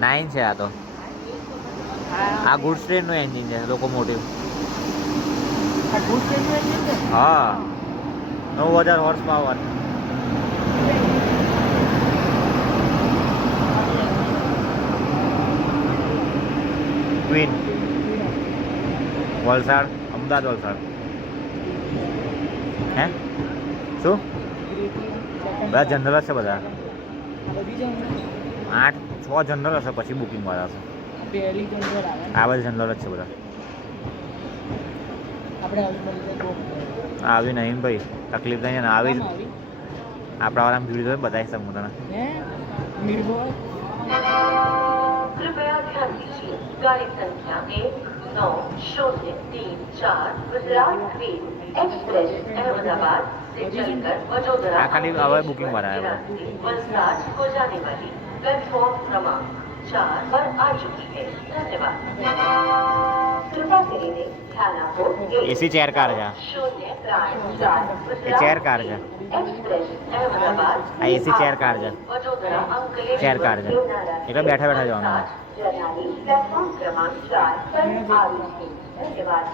9 છે આ તો. આ ગુડ્સ ટ્રેનનું એન્જિન છે, લોકોમોટિવ. હા, 9000 horse power. Queen, Valsad, Ahmedabad, Valsad. હે શું બધા જનરલ જ છે બધા. 8-6 જનરલ હશે, પછી બુકિંગ વાળા હશે. આ બધા જનરલ જ છે બધા. આવી નહીં ભાઈ, તકલીફ નહીં ને. આવી આપણા વાળા ભીડ હોય બતાવીશ તમને. कृपया ध्यान दीजिए, गाड़ी संख्या 19034 गुजरात क्वीन एक्सप्रेस अहमदाबाद से चलकर वडोदरा खाली हवा बुकिंग वाला है वलसाड को जाने वाली प्लेटफॉर्म क्रमांक 4 पर आ चुकी है। धन्यवाद। कृपा કરીને ધ્યાન આપો કે એસી ચેર કાર છે. 034 ચેર કાર છે. एक्सप्रेस अहमदाबाद આ એસી ચેર કાર છે. वडोदरा अंकलेश्वर ચેર કાર છે એટલે બેઠા બેઠા જવાનું. जर्नाली प्लेटफॉर्म क्रमांक 4 पर आ रही है। धन्यवाद।